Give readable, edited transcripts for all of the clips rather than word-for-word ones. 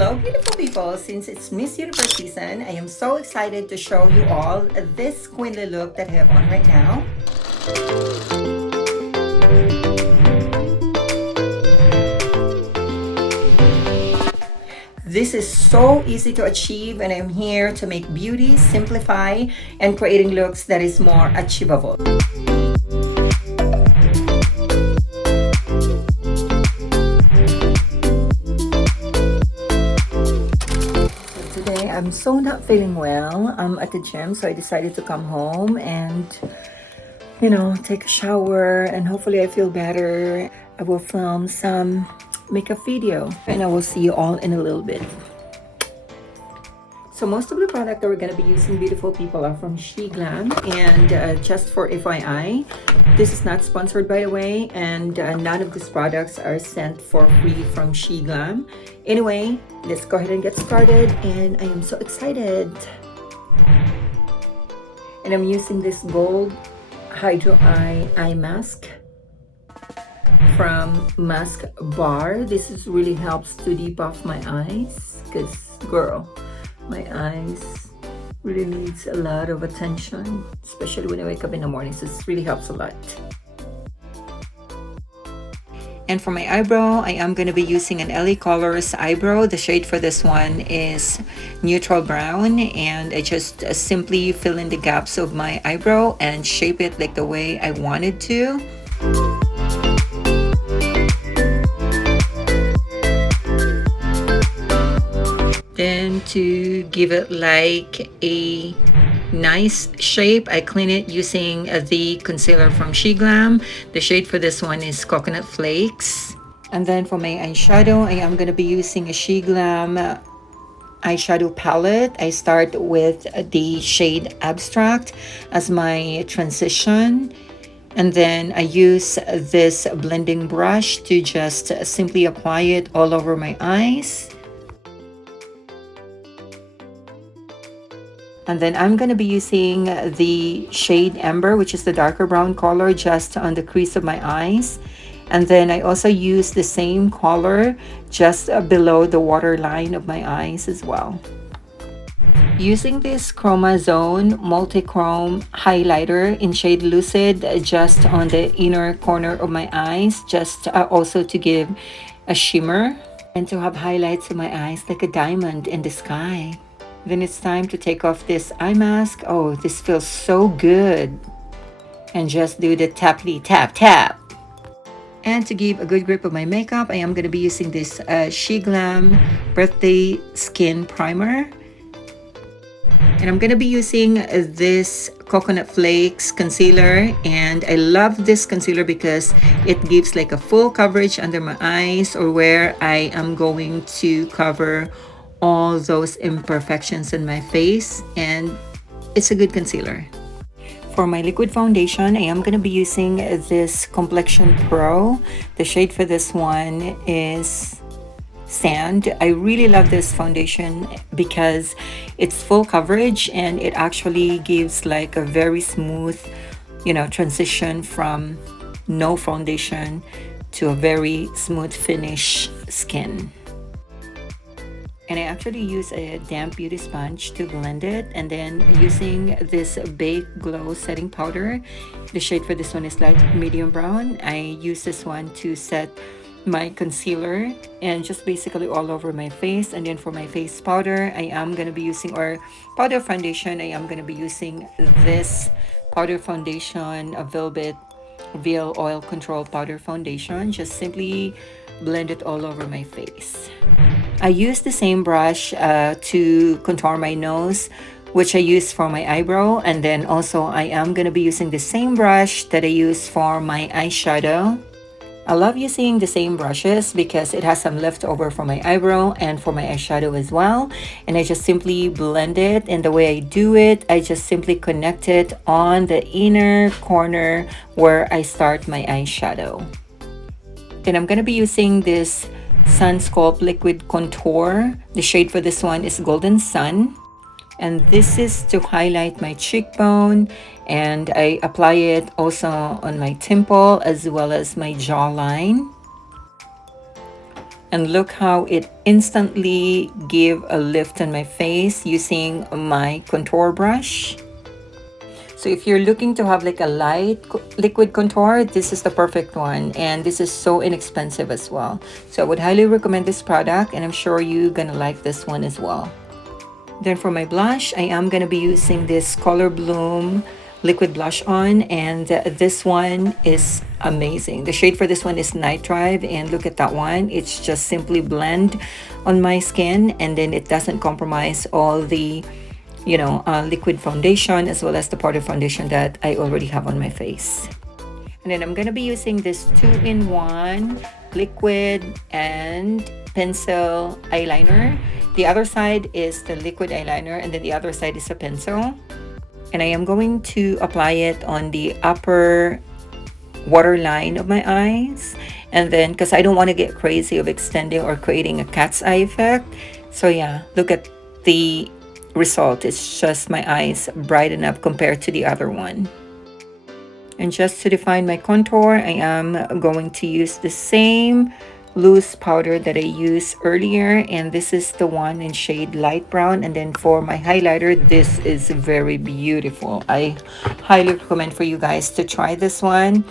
Hello beautiful people, since it's Miss Universe season, I am so excited to show you all this queenly look that I have on right now. This is so easy to achieve, and I'm here to make beauty simplify and creating looks that is more achievable. Today I'm so not feeling well. I'm at the gym, so I decided to come home and take a shower, and hopefully I feel better. I will film some makeup video and I will see you all in a little bit. So most of the product that we're going to be using, beautiful people, are from SheGlam. And just for FYI, this is not sponsored, by the way, and none of these products are sent for free from SheGlam. Anyway, let's go ahead and get started, and I am so excited. And I'm using this gold Hydro Eye mask from Mask Bar. This really helps to depuff my eyes, because girl, my eyes really needs a lot of attention, especially when I wake up in the morning. So this really helps a lot. And for my eyebrow, I am going to be using an LA Colors eyebrow. The shade for this one is neutral brown, and I just simply fill in the gaps of my eyebrow and shape it like the way I wanted to. Then to give it like a nice shape, I clean it using the concealer from SheGlam. The shade for this one is Coconut Flakes. And then for my eyeshadow, I am going to be using a SheGlam eyeshadow palette. I start with the shade Abstract as my transition. And then I use this blending brush to just simply apply it all over my eyes. And then I'm going to be using the shade Ember, which is the darker brown color, just on the crease of my eyes. And then I also use the same color just below the waterline of my eyes as well. Using this Chroma Zone Multichrome highlighter in shade Lucid just on the inner corner of my eyes, just also to give a shimmer and to have highlights of my eyes like a diamond in the sky. Then it's time to take off this eye mask. Oh, this feels so good. And just do the tappity tap tap. And to give a good grip of my makeup, I am going to be using this SheGlam Birthday Skin Primer. And I'm going to be using this Coconut Flakes concealer. And I love this concealer because it gives like a full coverage under my eyes, or where I am going to cover all those imperfections in my face, and it's a good concealer. For my liquid foundation, I am going to be using this Complexion Pro. The shade for this one is Sand. I really love this foundation because it's full coverage, and it actually gives like a very smooth, transition from no foundation to a very smooth finish skin. And I actually use a damp beauty sponge to blend it, and then using this Bake Glow setting powder. The shade for this one is light medium brown. I use this one to set my concealer and just basically all over my face. And then for my face powder, I am going to be using, or powder foundation, I am going to be using this powder foundation, a Velvet Veil Oil Control Powder Foundation. Just simply blend it all over my face. I use the same brush to contour my nose, which I use for my eyebrow. And then also I am going to be using the same brush that I use for my eyeshadow. I love using the same brushes because it has some leftover for my eyebrow and for my eyeshadow as well. And I just simply blend it. And the way I do it, I just simply connect it on the inner corner where I start my eyeshadow. Then I'm going to be using this Sun Sculpt Liquid Contour. The shade for this one is Golden Sun. And this is to highlight my cheekbone, and I apply it also on my temple as well as my jawline. And look how it instantly give a lift on my face using my contour brush. So if you're looking to have like a light liquid contour, this is the perfect one. And this is so inexpensive as well. So I would highly recommend this product, and I'm sure you're gonna like this one as well. Then for my blush, I am gonna be using this Color Bloom liquid blush on, and this one is amazing. The shade for this one is Night Drive, and look at that one. It's just simply blend on my skin, and then it doesn't compromise all the liquid foundation as well as the powder foundation that I already have on my face. And then I'm gonna be using this 2-in-1 liquid and pencil eyeliner. The other side is the liquid eyeliner, and then the other side is a pencil. And I am going to apply it on the upper waterline of my eyes, and then because I don't want to get crazy of extending or creating a cat's eye effect. So yeah, look at the result. It's just my eyes brighten up compared to the other one. And just to define my contour, I am going to use the same loose powder that I used earlier, and this is the one in shade light brown. And then for my highlighter, this is very beautiful. I highly recommend for you guys to try this one.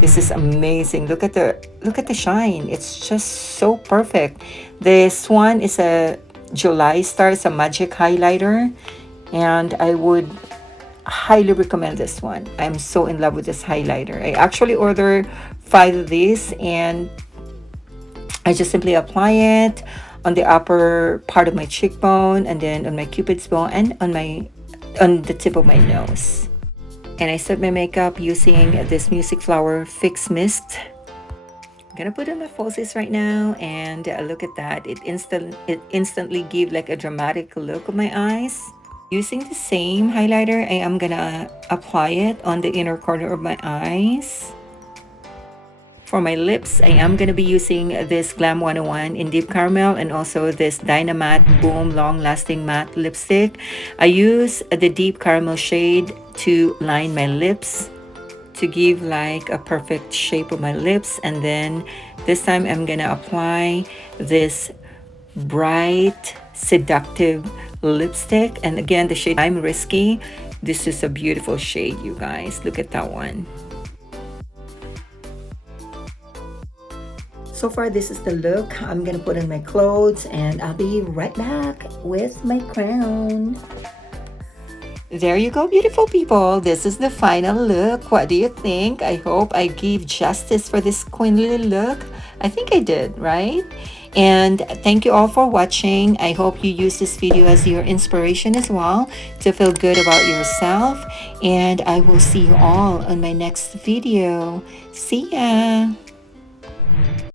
This is amazing. Look at the shine. It's just so perfect. This one is a July Star. It's a magic highlighter, and I would highly recommend this one. I'm so in love with this highlighter. I actually ordered 5 of these, and I just simply apply it on the upper part of my cheekbone, and then on my cupid's bow, and on the tip of my nose. And I set my makeup using this Music Flower Fix Mist. I'm gonna put on my falsies right now, and look at that. It instantly gives like a dramatic look of my eyes. Using the same highlighter, I am gonna apply it on the inner corner of my eyes. For my lips, I am going to be using this Glam 101 in Deep Caramel, and also this Dynamatte Boom Long Lasting Matte Lipstick. I use the Deep Caramel shade to line my lips to give like a perfect shape of my lips. And then this time I'm going to apply this bright, seductive lipstick. And again, the shade I'm Risky. This is a beautiful shade, you guys. Look at that one. So far, this is the look. I'm gonna put on my clothes, and I'll be right back with my crown. There you go, beautiful people. This is the final look. What do you think? I hope I gave justice for this queenly look. I think I did, right? And thank you all for watching. I hope you use this video as your inspiration as well to feel good about yourself. And I will see you all on my next video. See ya!